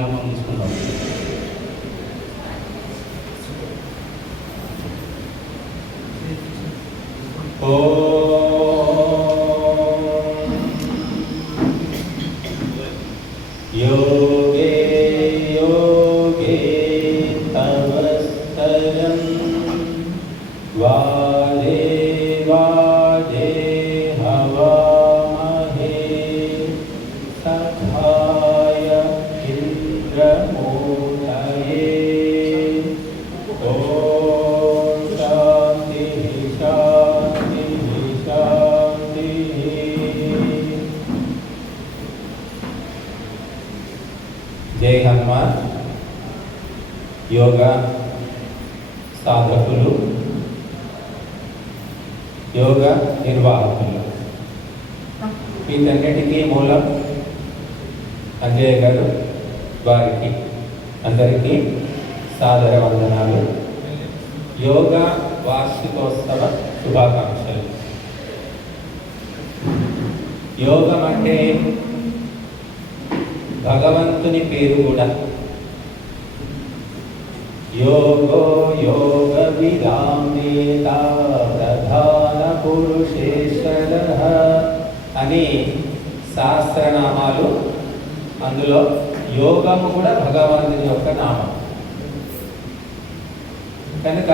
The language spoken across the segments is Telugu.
విరామం తీసుకుందాం. యోగే యోగే తవ స్తరం వాదే వాదే హవామహే సఖాయ ఇంద్రమూఢయే. ఓం శాంతి శాంతి శాంతి. జై హనుమాన్. యోగా సాధకులు, యోగ నిర్వాహకులు, వీటన్నిటికీ మూలం అంజయ్య గారు. వారికి అందరికీ సాదర వందనాలు. యోగా వార్షికోత్సవ శుభాకాంక్షలు. యోగం అంటే భగవంతుని పేరు కూడా. యోగో యోగ విరామేత ప్రధాన పురుషేశ్వరః అని సహస్రనామాలు. అందులో యోగము కూడా భగవంతుని యొక్క నామం. కనుక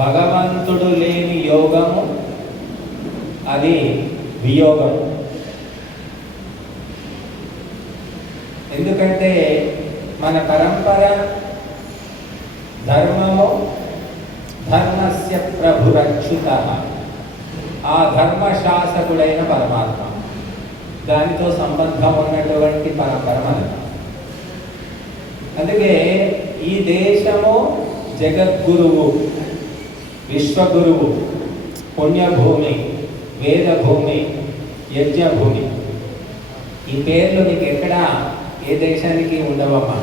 భగవంతుడు లేని యోగము అది వియోగం. ఎందుకంటే మన పరంపర ధర్మము ధర్మస్య ప్రభురచ్యుతః, ఆ ధర్మశాసకుడైన పరమాత్మ, దానితో సంబంధం ఉన్నటువంటి పరంపర మనది. అందుకే ఈ దేశము జగద్గురువు, విశ్వగురువు, పుణ్యభూమి, వేదభూమి, యజ్ఞభూమి. ఈ పేర్లు మీకు ఎక్కడా ఏ దేశానికి ఉండవమ్మా.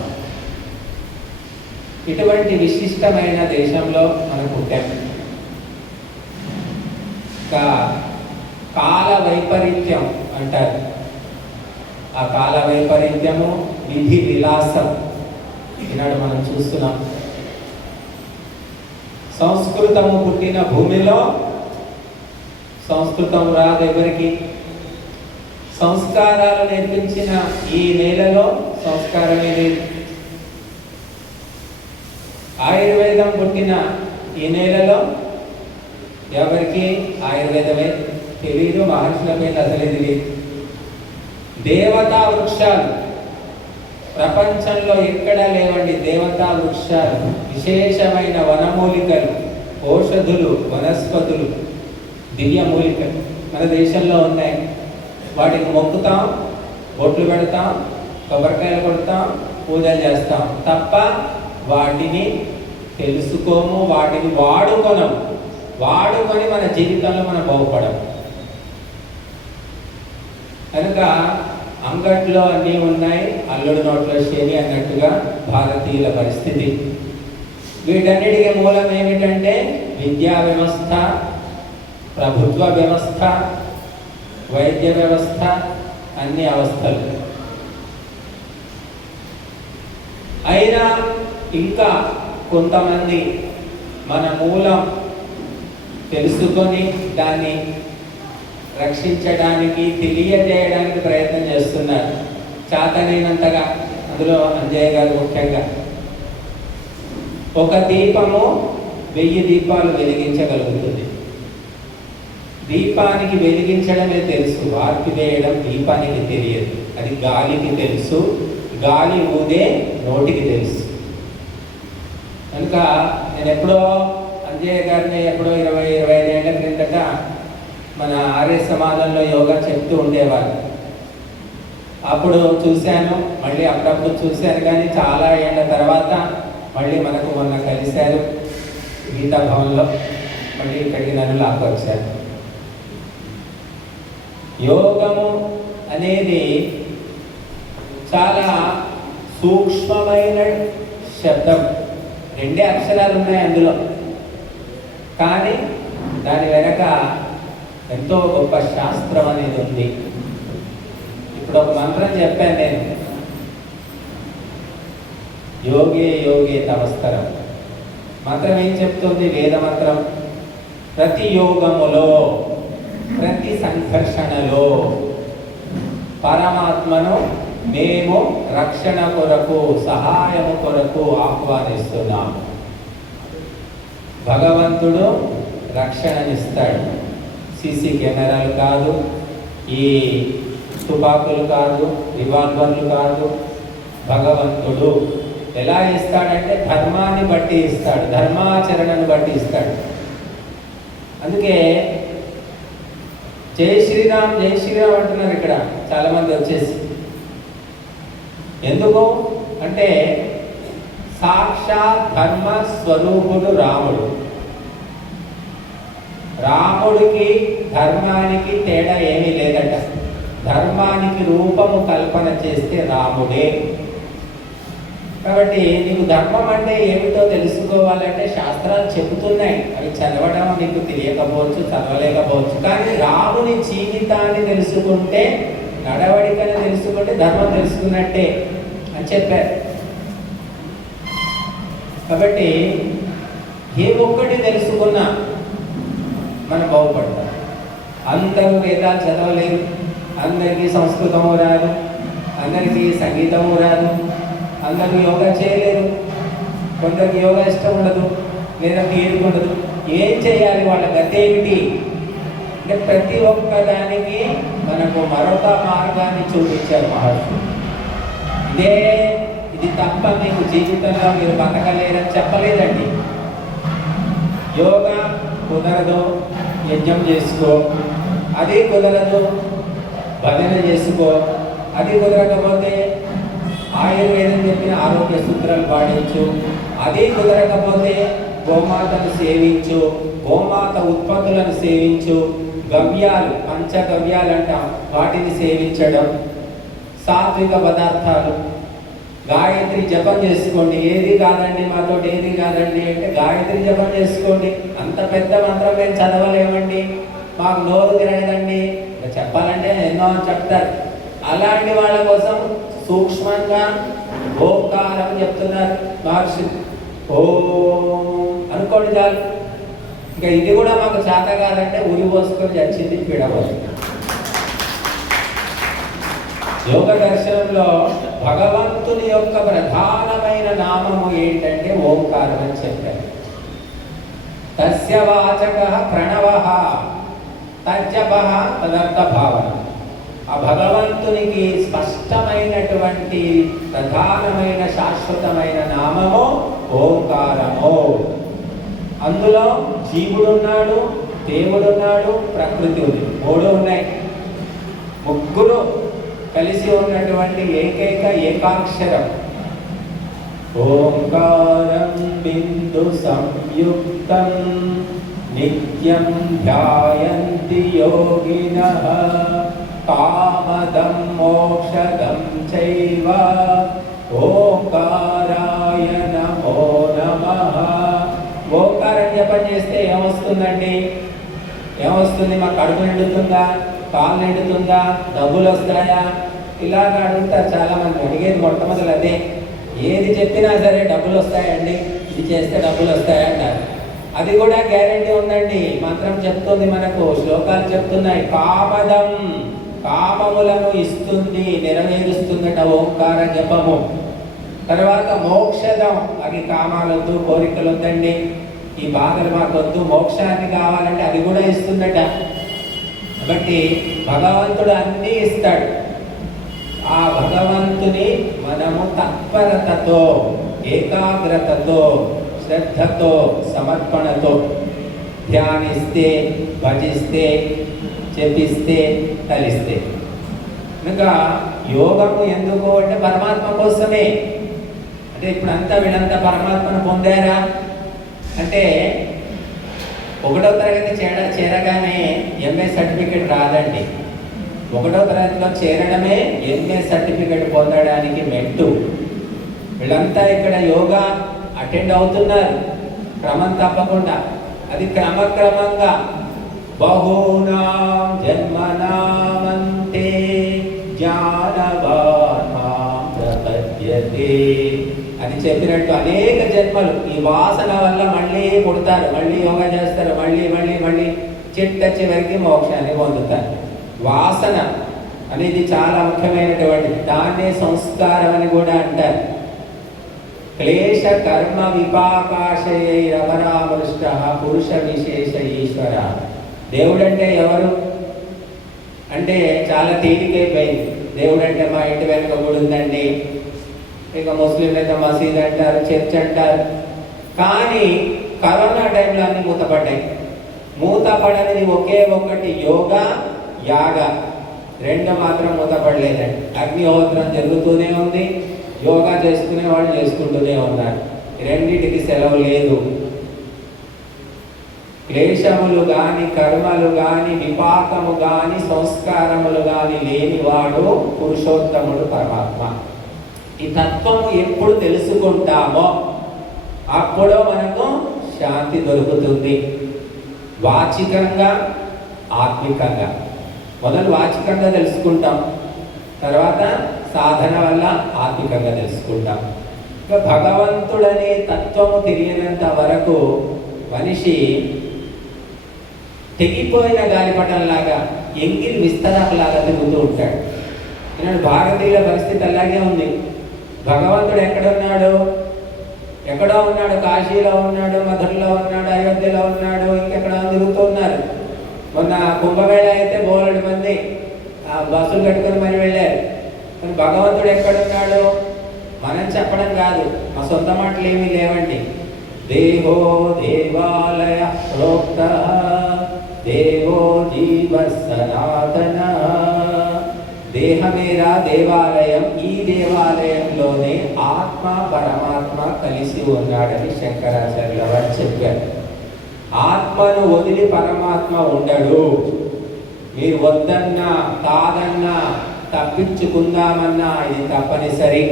ఇటువంటి విశిష్టమైన దేశంలో మనం పుట్టాం. కాల వైపరీత్యం అంటారు. ఆ కాల వైపరీత్యము, విధి విలాసం ఈనాడు మనం చూస్తున్నాం. సంస్కృతము పుట్టిన భూమిలో సంస్కృతం రాదు ఎవరికి. సంస్కారాలు నేర్పించిన ఈ నేలలో సంస్కారమే లేదు. ఆయుర్వేదం పుట్టిన ఈ నేలలో ఎవరికి ఆయుర్వేదమే తెలియదు, మహర్షుల పేర్లు అసలే తెలియదు. దేవతా వృక్షాలు ప్రపంచంలో ఎక్కడా లేవండి. దేవతా వృక్షాలు, విశేషమైన వనమూలికలు, ఔషధులు, వనస్పతులు, దివ్యమూలికలు మన దేశంలో ఉన్నాయి. వాటికి మొక్కుతాం, బొట్లు పెడతాం, కొబ్బరికాయలు కొడతాం, పూజలు చేస్తాం తప్ప వాటిని తెలుసుకోము, వాటిని వాడుకొని మన జీవితంలో మనం బాగుపడం. కనుక అంగట్లో అన్నీ ఉన్నాయి, అల్లుడు నోట్లో శని అన్నట్టుగా భారతీయుల పరిస్థితి. వీటన్నిటికీ మూలం ఏమిటంటే విద్యా వ్యవస్థ, ప్రభుత్వ వ్యవస్థ, వైద్య వ్యవస్థ, అన్ని అవస్థలు. అయినా ఇంకా కొంతమంది మన మూలం తెలుసుకొని దాన్ని రక్షించడానికి, తెలియజేయడానికి ప్రయత్నం చేస్తున్నారు చేతనైనంతగా. అందులో అంజయ్య గారు ముఖ్యంగా. ఒక దీపము 1000 దీపాలు వెలిగించగలుగుతుంది. దీపానికి వెలిగించడమే తెలుసు, వార్పు వేయడం దీపానికి తెలియదు. అది గాలికి తెలుసు, గాలి ఊదే నోటికి తెలుసు. కనుక నేను ఎప్పుడో అంజయ్య గారిని 20-25 ఏళ్ల క్రిందట మన ఆర్య సమాజంలో యోగా చెప్తూ ఉండేవారు. అప్పుడు చూశాను, మళ్ళీ అప్పుడప్పుడు చూశాను. కానీ చాలా ఏళ్ళ తర్వాత మళ్ళీ మనకు మొన్న కలిశారు గీతా భవన్లో. మళ్ళీ ఇక్కడికి నన్ను లాక్కొచ్చారు. యోగము అనేది చాలా సూక్ష్మమైన శబ్దం. 2 అక్షరాలు ఉన్నాయి అందులో, కానీ దాని వెనక ఎంతో గొప్ప శాస్త్రం అనేది ఉంది. ఇప్పుడు ఒక మంత్రం చెప్పాను నేను. యోగే యోగే తమస్తరం. మంత్రం ఏం చెప్తుంది? వేదమంత్రం. ప్రతి యోగములో, ప్రతి సంఘర్షణలో పరమాత్మను మేము రక్షణ కొరకు, సహాయము కొరకు ఆహ్వానిస్తున్నాము. భగవంతుడు రక్షణనిస్తాడు. సీసీ కెమెరాలు కాదు, ఈ తుపాకులు కాదు, రివాల్వర్లు కాదు. భగవంతుడు ఎలా ఇస్తాడంటే ధర్మాన్ని బట్టి ఇస్తాడు, ధర్మాచరణను బట్టి ఇస్తాడు. అందుకే జై శ్రీరామ్ జై శ్రీరామ్ అంటున్నారు ఇక్కడ చాలామంది వచ్చేసి. ఎందుకు అంటే సాక్షాత్ ధర్మ స్వరూపుడు రాముడు. రాముడికి ధర్మానికి తేడా ఏమీ లేదట. ధర్మానికి రూపము కల్పన చేస్తే రాముడే. కాబట్టి నీకు ధర్మం అంటే ఏమిటో తెలుసుకోవాలంటే శాస్త్రాలు చెబుతున్నాయి. అవి చదవడం నీకు తెలియకపోవచ్చు, చదవలేకపోవచ్చు. కానీ రాముని జీవితాన్ని తెలుసుకుంటే, నడవడికని తెలుసుకుంటే ధర్మం తెలుసుకున్నట్టే అని చెప్పారు. కాబట్టి ఏ ఒక్కటి తెలుసుకున్నా మనం బాగుపడతాం. అందరూ వేదాలు చదవలేరు, అందరికీ సంస్కృతము రాదు, అందరికీ సంగీతము రాదు, అందరూ యోగా చేయలేరు, కొందరికి యోగా ఇష్టం ఉండదు, లేదా తీరిక ఉండదు. ఏం చేయాలి? వాళ్ళ గతి ఏమిటి అంటే ప్రతి ఒక్కదానికి మనకు మరొక మార్గాన్ని చూపించారు మహర్షులు. ఇది తప్ప మీకు జీవితంలో మీరు బతకలేరని చెప్పలేదండి. యోగా కుదరదు, యజ్ఞం చేసుకో. అది కుదరదు, భజన చేసుకో. అది కుదరకపోతే ఆయుర్వేదం చెప్పిన ఆరోగ్య సూత్రాలు పాటించు. అది కుదరకపోతే గోమాతను సేవించు, గోమాత ఉత్పత్తులను సేవించు. గవ్యాలు, పంచగవ్యాలు అంటాం, వాటిని సేవించడం. సాత్విక పదార్థాలు, గాయత్రి జపం చేసుకోండి. ఏది కాదండి మాతో, ఏది కాదండి అంటే గాయత్రి జపం చేసుకోండి. అంత పెద్ద మంత్రం మేము చదవలేమండి, మాకు నోరు తిరగదండి చెప్పాలంటే ఎన్నో చెప్తారు. అలాంటి వాళ్ళ కోసం సూక్ష్మంగా ఓంకారం చెప్తున్నారు మహర్షి. ఓం అనుకోండి చాలు. ఇంకా ఇది కూడా మాకు చేత కాదంటే ఉరి పోసుకొని చచ్చింది పీడవచ్చు. యోగ దర్శనంలో భగవంతుని యొక్క ప్రధానమైన నామము ఏంటంటే ఓంకారం అని చెప్పారు. తస్య వాచకః ప్రణవః తజ్జపః తదర్థ భావన. ఆ భగవంతునికి స్పష్టమైనటువంటి ప్రధానమైన శాశ్వతమైన నామము ఓంకారము. అందులో జీవుడున్నాడు, దేవుడున్నాడు, ప్రకృతి ఉంది, మూడు ఉన్నాయి. ముగ్గురు కలిసి ఉన్నటువంటి ఏకైక ఏకాక్షరం. ఓంకారం బిందు సంయుక్తం నిత్యం ధ్యాయంతి యోగినః కామదం మోక్షదం చైవ ఓంకారాయ నమో నమః. ఓంకారం జపం చేస్తే ఏమొస్తుందండి? ఏమొస్తుంది? మా కడుపు నిండుతుందా, కాలు నిండుతుందా, డబ్బులు వస్తాయా? ఇలాగ అడుగుతారు చాలామంది. అడిగేది మొట్టమొదటి అదే. ఏది చెప్పినా సరే డబ్బులు వస్తాయండి, ఇది చేస్తే డబ్బులు వస్తాయంటారు. అది కూడా గ్యారెంటీ ఉందండి. మంత్రం చెప్తుంది మనకు, శ్లోకాలు చెప్తున్నాయి. కామదం, కామములను ఇస్తుంది, నెరవేరుస్తుందట ఓంకార జపము. తర్వాత మోక్షదం, అది కామాలొద్దు, కోరికలు వద్దండి, ఈ బాధలు మాకొద్దు, మోక్షాన్ని కావాలంటే అది కూడా ఇస్తుందట. కాబట్టి భగవంతుడు అన్నీ ఇస్తాడు. ఆ భగవంతుని మనము తత్పరతతో, ఏకాగ్రతతో, శ్రద్ధతో, సమర్పణతో ధ్యానిస్తే, భజిస్తే, జపిస్తే, తలిస్తే. కనుక యోగము ఎందుకు అంటే పరమాత్మ కోసమే. అంటే ఇప్పుడు అంతా వీళ్ళంతా పరమాత్మను పొందారా అంటే, 1వ తరగతి చేరగానే ఎంఏ సర్టిఫికెట్ రాదండి. 1వ తరగతిలో చేరడమే ఎంఏ సర్టిఫికెట్ పొందడానికి మెట్టు. వీళ్ళంతా ఇక్కడ యోగా అటెండ్ అవుతున్నారు క్రమం తప్పకుండా. అది క్రమక్రమంగా బహూనాం జన్మనామంతే జ్ఞానవాన్ మాం ప్రపద్యతే అది చెప్పినట్టు అనేక జన్మలు ఈ వాసన వల్ల మళ్ళీ పుడతారు, మళ్ళీ యోగా చేస్తారు, మళ్ళీ మళ్ళీ మళ్ళీ చిట్ట చివరికి మోక్షాన్ని పొందుతారు. వాసన అనేది చాలా ముఖ్యమైనటువంటిది. దాన్నే సంస్కారం అని కూడా అంటారు. క్లేశ కర్మ విపాకాశయైరపరామృష్ట పురుష విశేష ఈశ్వర. దేవుడు అంటే ఎవరు అంటే చాలా తేలికైపోయింది. దేవుడు అంటే మా ఇంటి వెనుక గుడి ఉందండి, ఇక ముస్లింలు అయితే మసీద్ అంటారు, చర్చ్ అంటారు. కానీ కరోనా టైంలో అన్ని మూతపడ్డాయి. మూతపడనిది ఒకే ఒకటి యోగా, యాగ. రెండు మాత్రం మూతపడలేదండి. అగ్నిహోత్రం జరుగుతూనే ఉంది, యోగా చేసుకునే వాళ్ళు చేసుకుంటూనే ఉన్నారు. రెండింటికి సెలవు లేదు. క్లేశములు గాని, కర్మలు గాని, విపాకము గాని, సంస్కారములు గాని లేనివాడు పురుషోత్తముడు పరమాత్మ. ఈ తత్వం ఎప్పుడు తెలుసుకుంటామో అప్పుడు మనకు శాంతి దొరుకుతుంది. వాచికంగా, ఆత్మికంగా. మొదలు వాచికంగా తెలుసుకుంటాం, తర్వాత సాధన వల్ల ఆత్మికంగా తెలుసుకుంటాం. ఇంకా భగవంతుడనే తత్వము తెలియనంత వరకు మనిషి తెగిపోయిన గాలిపటంలాగా, ఎంగిలి విస్తరాకులాగా తిరుగుతూ ఉంటాడు. ఈనాడు భారతీయుల పరిస్థితి అలాగే ఉంది. భగవంతుడు ఎక్కడున్నాడు? ఎక్కడో ఉన్నాడు. కాశీలో ఉన్నాడు, మధురలో ఉన్నాడు, అయోధ్యలో ఉన్నాడు, ఇంకెక్కడో తిరుగుతూ ఉన్నారు. మొన్న కుంభమేళ అయితే బోలెడు మంది బస్సులు కట్టుకొని మరి వెళ్ళారు. కానీ భగవంతుడు ఎక్కడున్నాడు? మనం చెప్పడం కాదు, మా సొంత మాటలు ఏమీ లేవండి. దేహో దేవాలయ ప్రోక్త దేవో జీవ సనాతన. దేహమేరా దేవాలయం, ఈ దేవాలయంలోనే ఆత్మ పరమాత్మ కలిసి ఉన్నాడని శంకరాచార్యుల వారు చెప్పారు. ఆత్మను వదిలి పరమాత్మ ఉండడు. మీరు వద్దన్నా, కాదన్నా, తప్పించుకుందామన్నా ఇది తప్పనిసరి.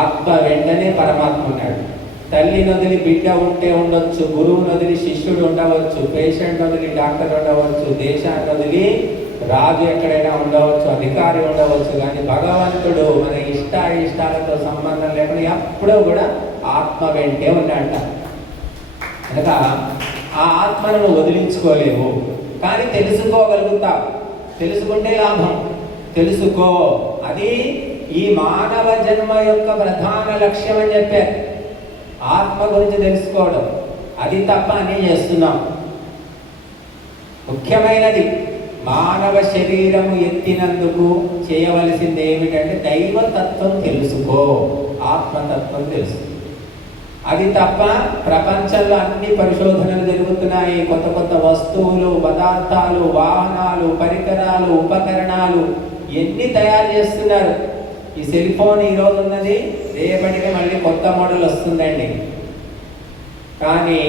ఆత్మ వెంటనే పరమాత్మ ఉన్నాడు. తల్లి నొదిలి బిడ్డ ఉంటే ఉండొచ్చు, గురువు నొదిలి శిష్యుడు ఉండవచ్చు, పేషెంట్ నొదిలి డాక్టర్ ఉండవచ్చు, దేశాన్ని వదిలి రాజు ఎక్కడైనా ఉండవచ్చు, అధికారి ఉండవచ్చు. కానీ భగవంతుడు మన ఇష్టాలతో సంబంధం లేకుండా ఎప్పుడూ కూడా ఆత్మ వెంటే ఉన్నాడంట. కనుక ఆ ఆత్మను వదిలించుకోలేవు, కానీ తెలుసుకోగలుగుతావు. తెలుసుకుంటే లాభం. తెలుసుకో, అది ఈ మానవ జన్మ యొక్క ప్రధాన లక్ష్యం అని చెప్పారు. ఆత్మ గురించి తెలుసుకోవడం, అది తప్ప అన్నీ చేస్తున్నాం. ముఖ్యమైనది మానవ శరీరము ఎత్తినందుకు చేయవలసింది ఏమిటంటే దైవతత్వం తెలుసుకో, ఆత్మతత్వం తెలుసుకో. అది తప్ప ప్రపంచంలో అన్ని పరిశోధనలు జరుగుతున్నాయి. కొత్త కొత్త వస్తువులు, పదార్థాలు, వాహనాలు, పరికరాలు, ఉపకరణాలు ఎన్ని తయారు చేస్తున్నారు. ఈ సెల్ ఫోన్ ఈరోజు ఉన్నది, రేపటికి మళ్ళీ కొత్త మోడల్ వస్తుందండి. కానీ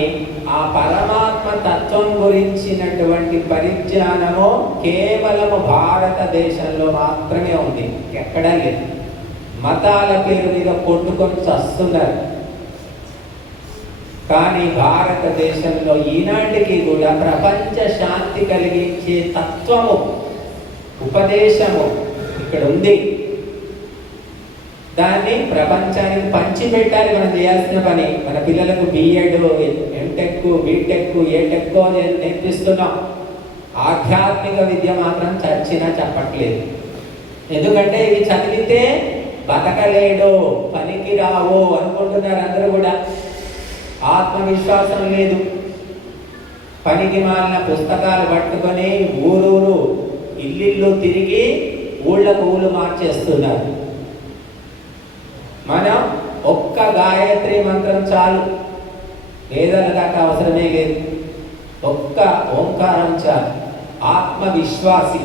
ఆ పరమాత్మ తత్వం గురించినటువంటి పరిజ్ఞానము కేవలము భారతదేశంలో మాత్రమే ఉంది, ఎక్కడా లేదు. మతాల పేరు మీద కొట్టుకొని చస్తున్నారు. కానీ భారతదేశంలో ఈనాటికి కూడా ప్రపంచ శాంతి కలిగించే తత్వము, ఉపదేశము ఇక్కడ ఉంది. దాన్ని ప్రపంచానికి పంచిపెట్టాలి మనం చేయాల్సిన పని. మన పిల్లలకు బిఎడ్, ఎంటెక్, బీటెక్, ఏటెక్ నేర్పిస్తున్నాం. ఆధ్యాత్మిక విద్య మాత్రం చర్చినా చెప్పట్లేదు. ఎందుకంటే ఇది చదివితే బతకలేడు, పనికి రావు అనుకుంటున్నారు అందరూ కూడా. ఆత్మవిశ్వాసం లేదు. పనికి మాలిన పుస్తకాలు పట్టుకొని ఊరూరు ఇల్లు తిరిగి ఊళ్ళకు ఊళ్ళు మార్చేస్తున్నారు. మనం ఒక్క గాయత్రి మంత్రం చాలు, వేదాల దాకా అవసరమే లేదు. ఒక్క ఓంకారం చాలు. ఆత్మవిశ్వాసి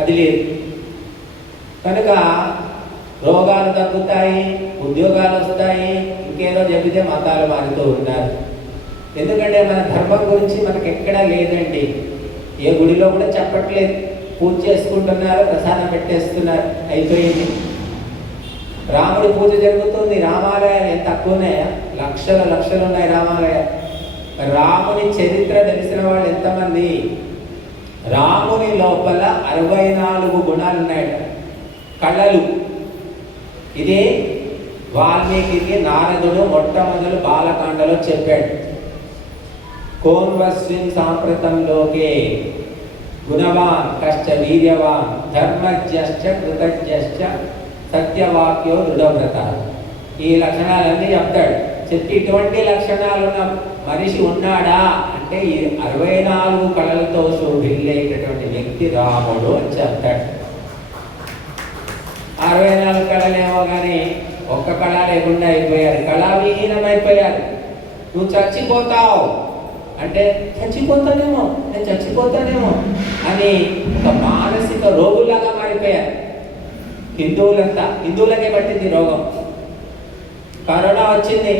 అది లేదు. కనుక రోగాలు తగ్గుతాయి, ఉద్యోగాలు వస్తాయి, ఇంకేదో చెబితే మతాలు మారుతూ ఉన్నారు. ఎందుకంటే మన ధర్మం గురించి మనకు ఎక్కడా లేదండి. ఏ గుడిలో కూడా చెప్పట్లేదు. పూజ చేసుకుంటున్నారు, ప్రసాదం పెట్టేస్తున్నారు, అయిపోయింది. రాముడి పూజ జరుగుతుంది, రామాలయాలు ఎంత తక్కువనే, లక్షలు ఉన్నాయి రామాలయాలు. రాముని చరిత్ర తెలిసిన వాళ్ళు ఎంతమంది? రాముని లోపల 64 గుణాలు ఉన్నాయట. కళలు, ఇది వాల్మీకి నారదుడు మొట్టమొదలు బాలకాండలో చెప్పాడు. కోన్వస్మిన్ సాంప్రతంలోకే గుణవాన్ కష్ట వీర్యవాన్ ధర్మజ్ఞశ్చ కృతజ్ఞశ్చ సత్యవాక్యో దృఢవ్రత. ఈ లక్షణాలన్నీ చెప్తాడు. చెప్పి ఇటువంటి లక్షణాలున్న మనిషి ఉన్నాడా అంటే ఈ 64 కళలతో శోభిల్లేటటువంటి వ్యక్తి రాముడు అని చెప్తాడు. 64 కళలేమో కానీ ఒక్క కళ లేకుండా అయిపోయారు, కళావిహీనమైపోయారు. నువ్వు చచ్చిపోతావు అంటే చచ్చిపోతానేమో, నేను చచ్చిపోతానేమో అని ఒక మానసిక రోగులాగా మారిపోయారు హిందువులకే పట్టింది రోగం. కరోనా వచ్చింది,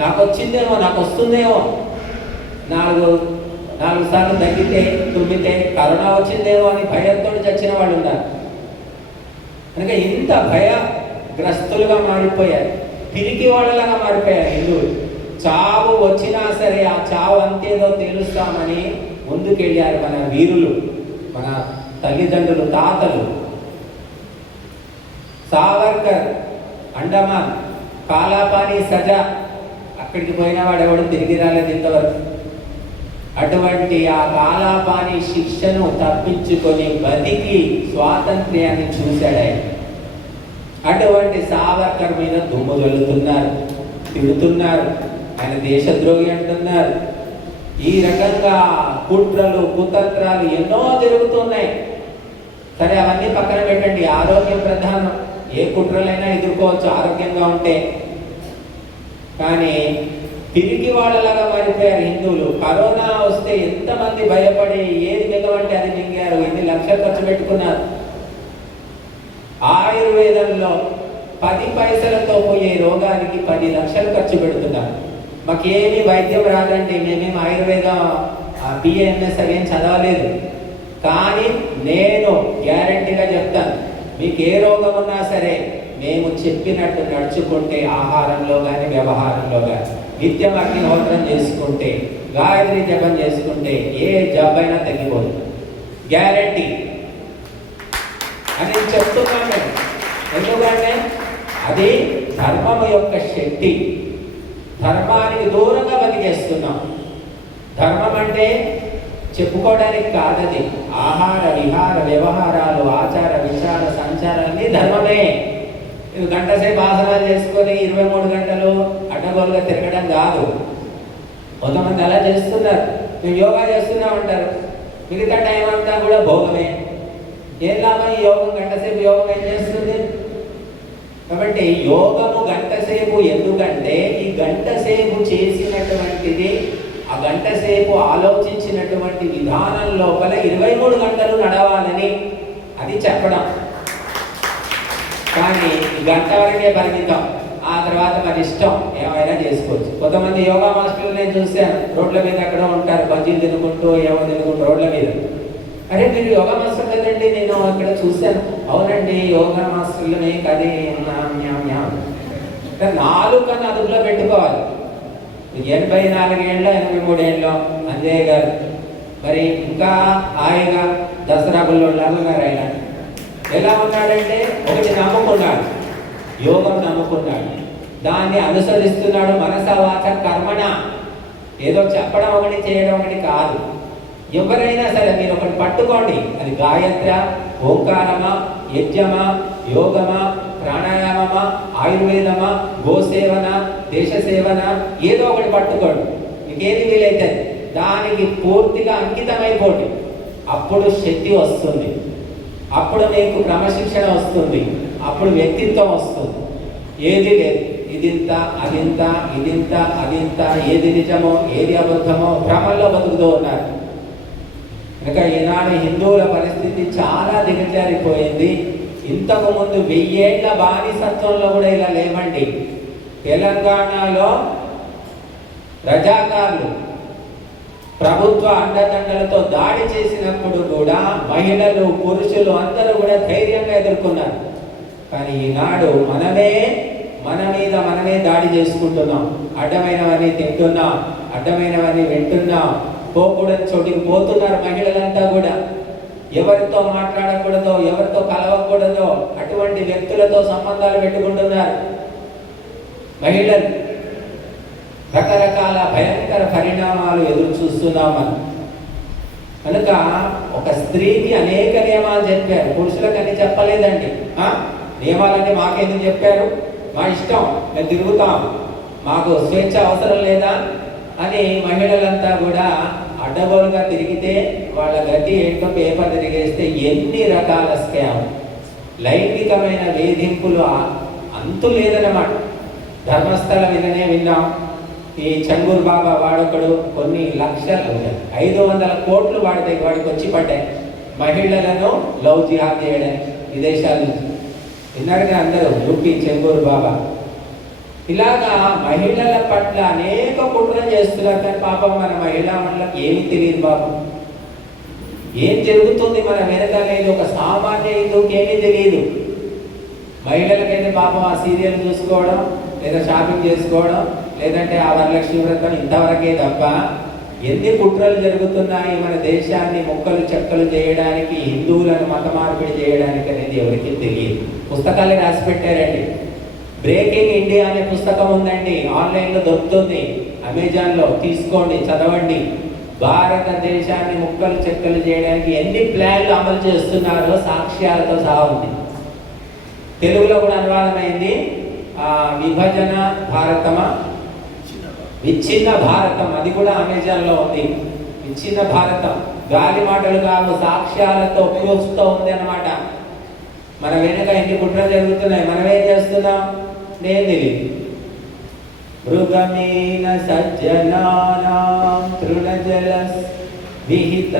నాకు వచ్చిందేమో, నాకు వస్తుందేమో, నాలుగు సార్లు తగ్గితే తుమ్మితే కరోనా వచ్చిందేమో అని భయంతో చచ్చిన వాళ్ళు ఉన్నారు. కనుక ఇంత భయగ్రస్తులుగా మారిపోయారు, పిరికి వాళ్ళలాగా మారిపోయారు హిందువులు. చావు వచ్చినా సరే ఆ చావు అంతేదో తెలుస్తామని ముందుకెళ్ళారు మన వీరులు, మన తల్లిదండ్రులు, తాతలు. సావర్కర్ అండమాన్ కాలాపాని సజా, అక్కడికి పోయిన వాడు ఎవడు తిరిగి రాలేదు ఇంతవరకు. అటువంటి ఆ కాలాపాని శిక్షను తప్పించుకొని బతికి స్వాతంత్ర్యాన్ని చూశాడు ఆయన. అటువంటి సావర్కర్ మీద దుమ్ము జల్లుతున్నారు, తిడుతున్నారు, ఆయన దేశద్రోహి అంటున్నారు. ఈ రకంగా కుట్రలు కుతంత్రాలు ఎన్నో జరుగుతున్నాయి. సరే అవన్నీ పక్కన పెట్టండి, ఆరోగ్యం ప్రధానం. ఏ కుట్రలైనా ఎదుర్కోవచ్చు ఆరోగ్యంగా ఉంటే. కానీ తిరిగి వాళ్ళలాగా మారిపోయారు హిందువులు. కరోనా వస్తే ఎంతమంది భయపడి ఏది మిగవంటే అది మింగారు, ఎన్ని లక్షలు ఖర్చు పెట్టుకున్నారు. ఆయుర్వేదంలో 10 పైసలతో పోయే రోగానికి 10 లక్షలు ఖర్చు పెడుతున్నారు. మాకేమీ వైద్యం రాదండి, మేమేమి ఆయుర్వేదం బిఏఎంఎస్ అవేం చదవలేదు. కానీ నేను గ్యారంటీగా చెప్తాను, మీకు ఏ రోగం ఉన్నా సరే మేము చెప్పినట్టు నడుచుకుంటే, ఆహారంలో కానీ వ్యవహారంలో కానీ నిత్యం అగ్నిహోత్రం చేసుకుంటే, గాయత్రి జపం చేసుకుంటే ఏ జబ్బైనా తగ్గిపోదు, గ్యారంటీ అని చెప్తున్నాను. ఎందుకంటే అది ధర్మం యొక్క శక్తి. ధర్మానికి దూరంగా బతికేస్తున్నాం. ధర్మం అంటే చెప్పుకోవడానికి కాదది. ఆహార విహార వ్యవహారాలు, ఆచార విచార సంచారాన్ని ధర్మమే. గంట సేపు ఆసనాలు చేసుకొని 23 గంటలు అడ్డగోలుగా తిరగడం కాదు. కొంతమంది అలా చేస్తున్నారు. మేము యోగా చేస్తున్నామంటారు, మిగతా టైం అంతా కూడా భోగమే. ఏం లాభం ఈ యోగం? గంట సేపు యోగం ఏం చేస్తుంది? కాబట్టి యోగము గంట సేపు ఎందుకంటే ఈ గంట సేపు చేసినటువంటిది, ఆ గంట సేపు ఆలోచించినటువంటి విధానం లోపల 23 గంటలు నడవాలని అది చెప్పడం. కానీ గంట వరకే పరిమితం, ఆ తర్వాత మన ఇష్టం ఏమైనా చేసుకోవచ్చు. కొంతమంది యోగా మాస్టర్లు నేను చూశాను, రోడ్ల మీద ఎక్కడ ఉంటారు, బజ్జీలు తినుకుంటూ ఏమో తినుకుంటూ రోడ్ల మీద. అరే మీరు యోగా మాస్టర్ కదండి, నేను అక్కడ చూశాను. అవునండి యోగా మాస్టర్లమే కదే. నాలుకను అదుపులో పెట్టుకోవాలి. 84 ఏళ్ళ 83 ఏళ్ళ అంజయ్య గారు మరి ఇంకా హాయిగా దసరా బుల్లోళ్ళగా ఉన్నారు. ఆయన ఎలా ఉన్నాడంటే ఒకటి నమ్ముకున్నాడు, యోగం నమ్ముకున్నాడు, దాన్ని అనుసరిస్తున్నాడు. మనస వాచ కర్మణ. ఏదో చెప్పడం ఒకటి చేయడం ఒకటి కాదు. ఎవరైనా సరే మీరు ఒకటి పట్టుకోండి, అది గాయత్ర, ఓంకారమా, యజ్ఞమా, యోగమా, ప్రాణాయామమా, ఆయుర్వేదమా, గోసేవన, దేశ సేవన, ఏదో ఒకటి పట్టుకోండి. మీకు ఏది వీలైతే దానికి పూర్తిగా అంకితమైపోండి. అప్పుడు శక్తి వస్తుంది, అప్పుడు మీకు క్రమశిక్షణ వస్తుంది, అప్పుడు వ్యక్తిత్వం వస్తుంది. ఏది లేదు, ఇదింత అదింత, ఇదింత అదింత, ఏది నిజమో ఏది అబద్ధమో భ్రమల్లో బతుకుతూ ఉన్నారు. కనుక ఈనాడు హిందువుల పరిస్థితి చాలా దిగజారిపోయింది. ఇంతకు ముందు 1000 ఏళ్ల బానిసత్వంలో కూడా ఇలా లేవండి. తెలంగాణలో రజాకారులు ప్రభుత్వ అండదండలతో దాడి చేసినప్పుడు కూడా మహిళలు, పురుషులు అందరూ కూడా ధైర్యంగా ఎదుర్కొన్నారు. కానీ ఈనాడు మన మీద మనమే దాడి చేసుకుంటున్నాం. అడ్డమైనవన్నీ తింటున్నాం, అడ్డమైనవన్నీ వింటున్నాం, పోకూడని చోటికి పోతున్నారు మహిళలంతా కూడా. ఎవరితో మాట్లాడకూడదో, ఎవరితో కలవకూడదో అటువంటి వ్యక్తులతో సంబంధాలు పెట్టుకుంటున్నారు. మహిళలు రకరకాల భయంకర పరిణామాలు ఎదురు చూస్తున్నాం మనం. కనుక ఒక స్త్రీకి అనేక నియమాలు చెప్పారు, పురుషులకు అన్ని చెప్పలేదండి. నియమాలన్నీ మాకెందుకు చెప్పారు, మా ఇష్టం, మేము తిరుగుతాం, మాకు స్వేచ్ఛ అవసరం లేదా అని మహిళలంతా కూడా అడ్డగోలుగా తిరిగితే వాళ్ళ గతి ఏంటో పేపర్ తిరిగేస్తే ఎన్ని రకాల స్కామ్, లైంగికమైన వేధింపులు అంతు లేదన్నమాట. ధర్మస్థల విననే విన్నాం. ఈ చంగూర్ బాబా వాడొకడు కొన్ని లక్షలు 500 కోట్లు వాడికి వచ్చి పడ్డాయి మహిళలను లవ్ జిహాద్ చేయడానికి విదేశాల నుంచి. విన్నారుగా అందరూ, యూపీ చెంగూర్ బాబా. ఇలాగా మహిళల పట్ల అనేక కుట్రలు చేస్తున్నారు. కానీ పాపం మన మహిళా మండలకు ఏమీ తెలియదు పాపం. ఏం జరుగుతుంది మన వెనకనేది ఒక సామాన్య హిందువుకేమీ తెలియదు. మహిళలకైతే పాపం ఆ సీరియల్ చూసుకోవడం, లేదా షాపింగ్ చేసుకోవడం, లేదంటే ఆ వరలక్ష్మి వ్రతం ఇంతవరకే తప్ప ఎన్ని కుట్రలు జరుగుతున్నాయి మన దేశాన్ని ముక్కలు చెక్కలు చేయడానికి, హిందువులను మత మార్పిడి చేయడానికి అనేది ఎవరికి తెలియదు. పుస్తకాలే రాసి పెట్టారండి. బ్రేకింగ్ ఇండియా అనే పుస్తకం ఉందండి, ఆన్లైన్లో దొరుకుతుంది, అమెజాన్లో తీసుకోండి, చదవండి. భారతదేశాన్ని ముక్కలు చెక్కలు చేయడానికి ఎన్ని ప్లాన్లు అమలు చేస్తున్నారో సాక్ష్యాలతో సహా ఉంది. తెలుగులో కూడా అనువాదమైంది. విభజన భారతమా, విచ్ఛిన్న భారతం, అది కూడా అమెజాన్లో ఉంది. విచ్ఛిన్న భారతం గాలి మాటలు కాదు, సాక్ష్యాలతో ప్రూఫ్తో ఉంది అన్నమాట. మన వెనుక ఎన్ని కుట్రలు జరుగుతున్నాయి, మనమేం చేస్తున్నాం నేను తెలియదు. మృగమేన సజ్జనానాం తృణజలస్ విహిత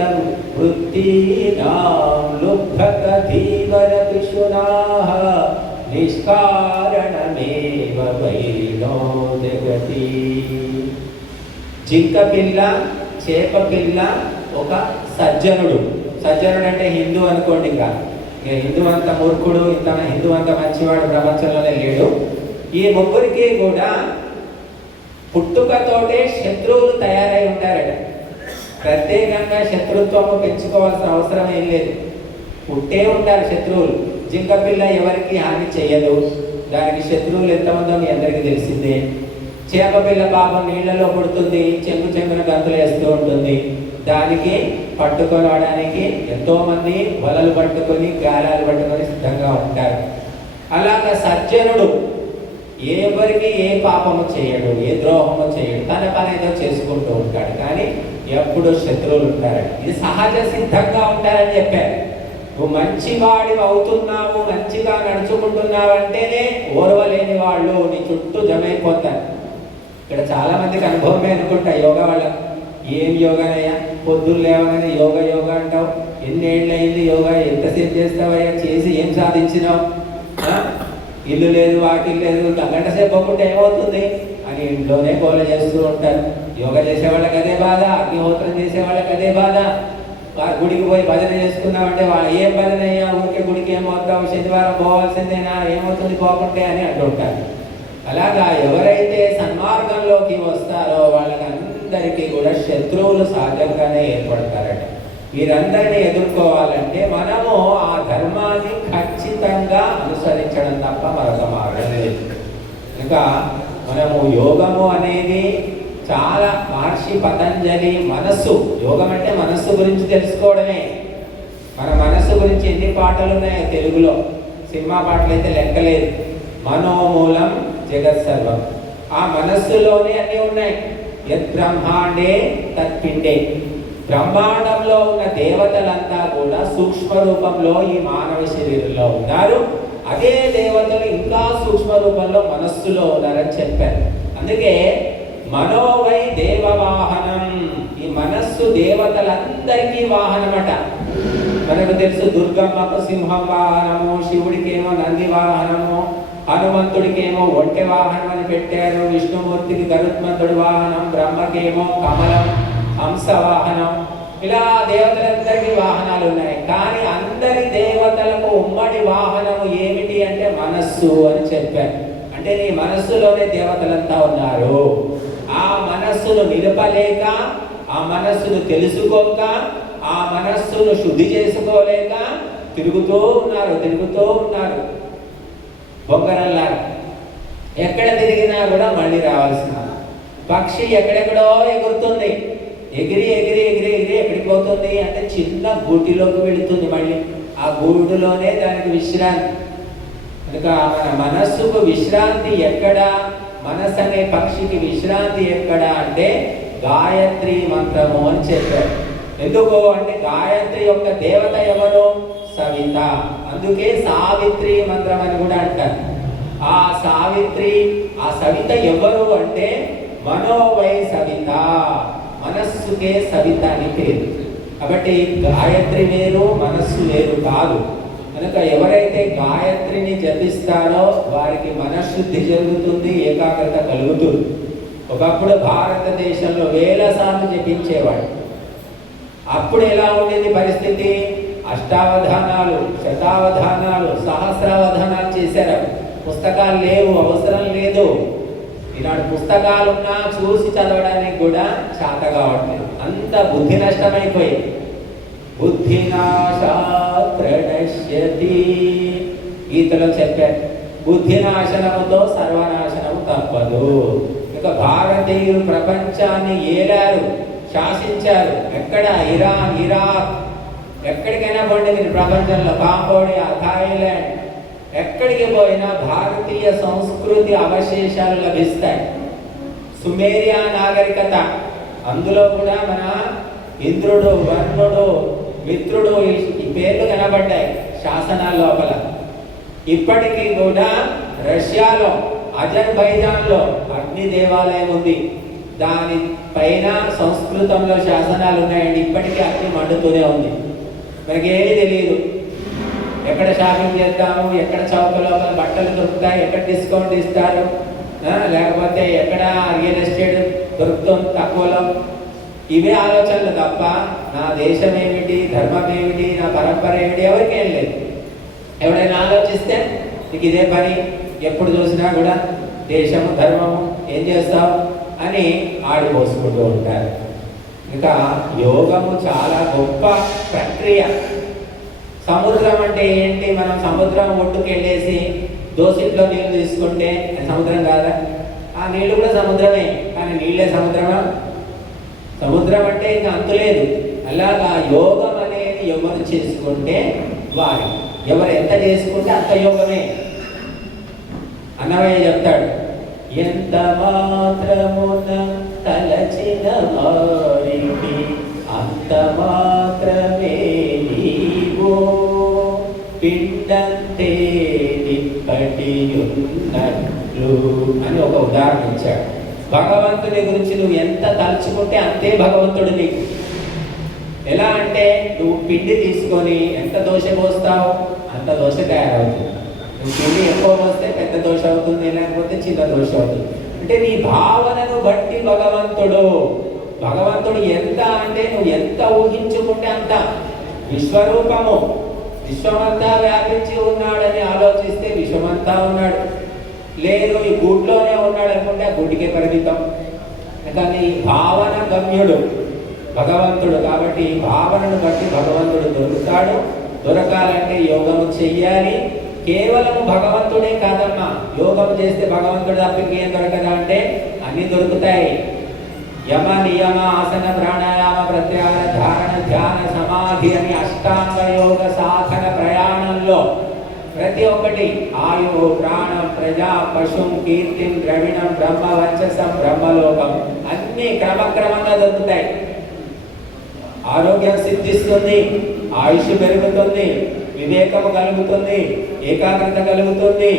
వృత్తీనాం లుబ్ధకధీవర పిశునాః నిష్కారణమేవ వైరిణో జగతి. జింక పిల్ల, చేప పిల్ల, ఒక సజ్జనుడు. సజ్జనుడు అంటే హిందూ అనుకోండి. ఇంకా హిందూ అంత మూర్ఖుడు, హిందూ అంత మంచివాడు ప్రపంచంలోనే లేడు. ఈ ముగ్గురికి కూడా పుట్టుకతోటే శత్రువులు తయారై ఉంటారట. ప్రత్యేకంగా శత్రుత్వము పెంచుకోవాల్సిన అవసరం ఏం లేదు, పుట్టే ఉంటారు శత్రువులు. జింక పిల్ల ఎవరికి హాని చేయదు, దానికి శత్రువులు ఎంతమందో మీ అందరికీ తెలిసిందే. చేప పిల్ల పాపం నీళ్లలో పుడుతుంది, చెంగున గంతులు వేస్తూ ఉంటుంది. దానికి పట్టుకోవడానికి ఎంతో మంది వలలు పట్టుకొని గాలాలు పట్టుకొని సిద్ధంగా ఉంటారు. అలాగా సజ్జనుడు ఎవరికి ఏ పాపము చేయడు, ఏ ద్రోహము చేయడు, తన పని ఏదో చేసుకుంటూ ఉంటాడు. కానీ ఎప్పుడు శత్రువులు ఉంటారని, ఇది సహజ సిద్ధంగా ఉంటారని చెప్పారు. నువ్వు మంచివాడి అవుతున్నావు, మంచిగా నడుచుకుంటున్నావు అంటేనే ఓర్వలేని వాళ్ళు నీ చుట్టూ జమైపోతారు. ఇక్కడ చాలా మందికి అనుభవమే అనుకుంటా యోగా వాళ్ళ. ఏం యోగానయ్యా, పొద్దున్న లేవగానే యోగా అంటావు, ఎన్నేళ్ళు అయింది యోగా, ఎంతసేపు చేస్తావయ్యా, చేసి ఏం సాధించినావు, ఇల్లు లేదు వాకిల్ లేదు, గంట సేపు పోకుంటే ఏమవుతుంది అని ఇంట్లోనే గోల చేస్తూ ఉంటారు. యోగా చేసే వాళ్ళకి అదే బాధ, అగ్నిహోత్రం చేసే వాళ్ళకి అదే బాధ. గుడికి పోయి భజన చేసుకున్నామంటే వాళ్ళు ఏం భజన అయ్యా, ఊరికే గుడికి ఏమవుతావు, శనివారం పోవాల్సిందేనా, ఏమవుతుంది పోకుంటే అని అంటుంటారు. అలాగా ఎవరైతే సన్మార్గంలోకి వస్తారో వాళ్ళకందరికీ కూడా శత్రువులు సహజంగానే ఏర్పడతారట. వీరందరినీ ఎదుర్కోవాలంటే మనము ఆ ధర్మాన్ని ఖచ్చితంగా అనుసరించడం తప్ప మరొక మార్గం లేదు. ఇంకా మనము యోగము అనేది చాలా మహర్షి పతంజలి మనస్సు, యోగం అంటే మనస్సు గురించి తెలుసుకోవడమే. మన మనస్సు గురించి ఎన్ని పాటలు ఉన్నాయో తెలుగులో, సినిమా పాటలు అయితే లెక్కలేదు. మనోమూలం జగత్ సర్వం, ఆ మనస్సులోనే అన్నీ ఉన్నాయి. యత్ బ్రహ్మాండే తత్పిండే, బ్రహ్మాండంలో ఉన్న దేవతలంతా కూడా సూక్ష్మ రూపంలో ఈ మానవ శరీరంలో ఉన్నారు. అదే దేవతలు ఇంకా సూక్ష్మ రూపంలో మనస్సులో ఉన్నారని చెప్పారు. అందుకే మనోవై దేవవాహనం, ఈ మనస్సు దేవతలందరికీ వాహనమట. మనకు తెలుసు దుర్గమ్మకు సింహం వాహనము, శివుడికేమో నంది వాహనము, హనుమంతుడికేమో ఒంటె వాహనం అని పెట్టారు, విష్ణుమూర్తికి గరుత్మంతుడి వాహనం, బ్రహ్మకేమో కమలం హంస వాహనం. ఇలా దేవతలందరికీ వాహనాలు ఉన్నాయి. కానీ అందరి దేవతలకు ఉమ్మడి వాహనము ఏమిటి అంటే మనస్సు అని చెప్పారు. అంటే నీ మనస్సులోనే దేవతలంతా ఉన్నారు. ఆ మనస్సును నిలపలేక, ఆ మనస్సును తెలుసుకోక, ఆ మనస్సును శుద్ధి చేసుకోలేక తిరుగుతూ ఉన్నారు బొంగరల్లాగా. ఎక్కడ తిరిగినా కూడా మళ్ళీ రావాల్సింది. పక్షి ఎక్కడెక్కడో ఎగురుతుంది, ఎగిరి ఎగిరి ఎగిరి ఎగిరి ఎక్కడికి పోతుంది అంటే చిన్న గూటిలోకి వెళుతుంది. మళ్ళీ ఆ గూడులోనే దానికి విశ్రాంతి. కనుక మన మనస్సుకు విశ్రాంతి ఎక్కడ, మనస్సు అనే పక్షికి విశ్రాంతి ఎక్కడ అంటే గాయత్రి మంత్రము అని చెప్పారు. ఎందుకు అంటే గాయత్రి యొక్క దేవత ఎవరు? సవిత. అందుకే సావిత్రి మంత్రం అని కూడా అంటారు. ఆ సావిత్రి, ఆ సవిత ఎవరు అంటే మనోవై సవిత, మనస్సుకే సవిత అని పేరు. కాబట్టి గాయత్రి వేరు, మనస్సు వేరు కాదు. కనుక ఎవరైతే గాయత్రిని జపిస్తారో వారికి మనశ్శుద్ధి జరుగుతుంది, ఏకాగ్రత కలుగుతుంది. ఒకప్పుడు భారతదేశంలో వేల సార్లు జపించేవాడు. అప్పుడు ఎలా ఉండేది పరిస్థితి? అష్టావధానాలు, శతావధానాలు, సహస్రావధానాలు చేశారు. పుస్తకాలు లేవు, అవసరం లేదు. ఈనాడు పుస్తకాలున్నా చూసి చదవడానికి కూడా చేత కావట్లేదు, అంత బుద్ధి నష్టమైపోయింది. బుద్ధినాశాత్ ప్రణశ్యతి గీతలో చెప్పారు, బుద్ధినాశనముతో సర్వనాశనము తప్పదు. ఇక భారతీయులు ప్రపంచాన్ని ఏలారు, శాసించారు. ఎక్కడ? ఇరాన్, ఇరాక్, ఎక్కడికైనా పోండి ప్రపంచంలో, కాంబోడియా, థాయిలాండ్, ఎక్కడికి పోయినా భారతీయ సంస్కృతి అవశేషాలు లభిస్తాయి. సుమేరియా నాగరికత, అందులో కూడా మన ఇంద్రుడు, వర్ణుడు, మిత్రుడు ఈ పేర్లు కనబడ్డాయి శాసనాల లోపల. ఇప్పటికీ కూడా రష్యాలో అజర్బైజాన్లో అగ్ని దేవాలయం ఉంది. దాని పైన సంస్కృతంలో శాసనాలు ఉన్నాయండి. ఇప్పటికీ అగ్ని మండుతూనే ఉంది. మనకి ఏమీ తెలియదు. ఎక్కడ షాపింగ్ చేద్దాము, ఎక్కడ చౌక లోపల బట్టలు దొరుకుతాయి, ఎక్కడ డిస్కౌంట్ ఇస్తారు, లేకపోతే ఎక్కడ రియల్ ఎస్టేట్ దొరుకుతుంది తక్కువలో, ఇవే ఆలోచనలు తప్ప నా దేశం ఏమిటి, ధర్మం ఏమిటి, నా పరంపర ఏమిటి ఎవరికేం లేదు. ఎవడైనా ఆలోచిస్తే నీకు ఇదే పని, ఎప్పుడు చూసినా కూడా దేశము, ధర్మము, ఏం చేస్తావు అని ఆడిపోసుకుంటూ ఉంటారు. ఇంకా యోగము చాలా గొప్ప ప్రక్రియ. సముద్రం అంటే ఏంటి? మనం సముద్రం ఒడ్డుకు వెళ్ళేసి దోసిట్లో నీళ్ళు తీసుకుంటే సముద్రం కాదా? ఆ నీళ్ళు కూడా సముద్రమే, కానీ నీళ్ళే సముద్రమా? సముద్రం అంటే ఇంకా అంతులేదు. అలాగా యోగం అనేది ఎవరు చేసుకుంటే వారి, ఎవరు ఎంత చేసుకుంటే అంత యోగమే. అన్నమయ్య చెప్తాడు, ఎంత మాత్రమున తలచిన వారికి అంత మాత్రమే నీవు పిండంతే నిప్పటి ఉన్నట్లు అని ఒక ఉదాహరణ ఇచ్చాడు. భగవంతుని గురించి నువ్వు ఎంత తలుచుకుంటే అంతే భగవంతుడు నీకు. ఎలా అంటే నువ్వు పిండి తీసుకొని ఎంత దోశ పోస్తావు అంత దోశ తయారవుతుంది. నువ్వు పిండి ఎక్కువ పోస్తే పెద్ద దోశ అవుతుంది, లేకపోతే చిన్న దోశ అవుతుంది. అంటే నీ భావనను బట్టి భగవంతుడు ఎంత అంటే నువ్వు ఎంత ఊహించుకుంటే అంత. విశ్వరూపము, విశ్వమంతా వ్యాపించి ఉన్నాడని ఆలోచిస్తే విశ్వమంతా ఉన్నాడు. లేదు ఈ గుడ్లోనే ఉన్నాడు అనుకుంటే ఆ గుడ్డికే పరిమితం. కానీ భావన గమ్యుడు భగవంతుడు. కాబట్టి భావనను బట్టి భగవంతుడు దొరుకుతాడు. దొరకాలంటే యోగము చెయ్యాలి. కేవలం భగవంతుడే కాదమ్మా, యోగం చేస్తే భగవంతుడు తప్ప ఇంకేం దొరకదా అంటే అన్ని దొరుకుతాయి. యమ, నియమ, ఆసన, ప్రాణాయామ, ప్రత్యాహార, ధారణ, ధ్యాన, సమాధి అని అష్టాంగ యోగ సాధన ప్రయాణంలో ప్రతి ఒక్కటి ఆయు, ప్రాణం, ప్రజా, పశుం, కీర్తిం, ద్రవిణం, బ్రహ్మ వర్చసం, బ్రహ్మలోకం అన్ని క్రమక్రమంగా దొరుకుతాయి. ఆరోగ్యం సిద్ధిస్తుంది, ఆయుష్ పెరుగుతుంది, వివేకము కలుగుతుంది, ఏకాగ్రత కలుగుతుంది,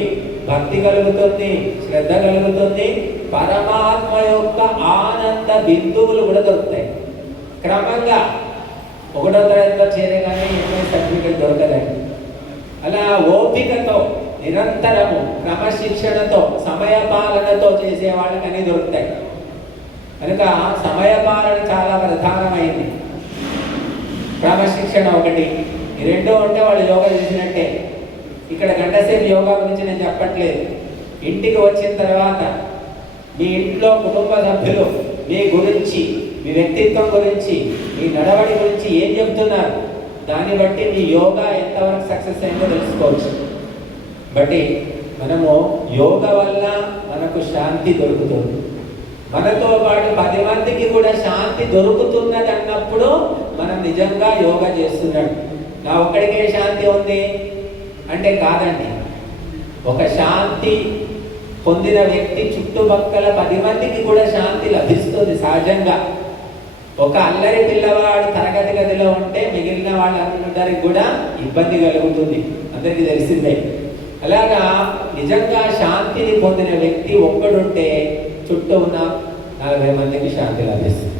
భక్తి కలుగుతుంది, శ్రద్ధ కలుగుతుంది, పరమాత్మ యొక్క ఆనంద బిందువులు కూడా దొరుకుతాయి. క్రమంగా 1వ తరగతిలో చేరగానే ఎంఏ సర్టిఫికెట్ దొరకదండి. అలా ఓపికతో, నిరంతరము క్రమశిక్షణతో, సమయపాలనతో చేసే వాళ్ళకి అన్నీ దొరుకుతాయి. కనుక సమయపాలన చాలా ప్రధానమైంది. క్రమశిక్షణ ఒకటి, ఈ రెండో ఉంటే వాళ్ళు యోగా చేసినట్టే. ఇక్కడ గంటసేపు యోగా గురించి నేను చెప్పట్లేదు. ఇంటికి వచ్చిన తర్వాత మీ ఇంట్లో కుటుంబ సభ్యులు మీ గురించి, మీ వ్యక్తిత్వం గురించి, మీ నడవడి గురించి ఏం చెప్తున్నారు, దాన్ని బట్టి మీ యోగా ఎంతవరకు సక్సెస్ అయిందో తెలుసుకోవచ్చు. బట్టి మనము యోగ వల్ల మనకు శాంతి దొరుకుతుంది, మనతో పాటు 10 మందికి కూడా శాంతి దొరుకుతున్నది అన్నప్పుడు మనం నిజంగా యోగా చేస్తున్నాడు. నా ఒక్కడికే శాంతి ఉంది అంటే కాదండి. ఒక శాంతి పొందిన వ్యక్తి చుట్టుపక్కల 10 మందికి కూడా శాంతి లభిస్తుంది సహజంగా. ఒక అల్లరి పిల్లవాడు తరగతి గదిలో ఉంటే మిగిలిన వాళ్ళందరికీ కూడా ఇబ్బంది కలుగుతుంది, అందరికీ తెలిసిందే. అలాగా నిజంగా శాంతిని పొందిన వ్యక్తి ఒక్కడుంటే చుట్టూ ఉన్న 40 మందికి శాంతి లభిస్తుంది.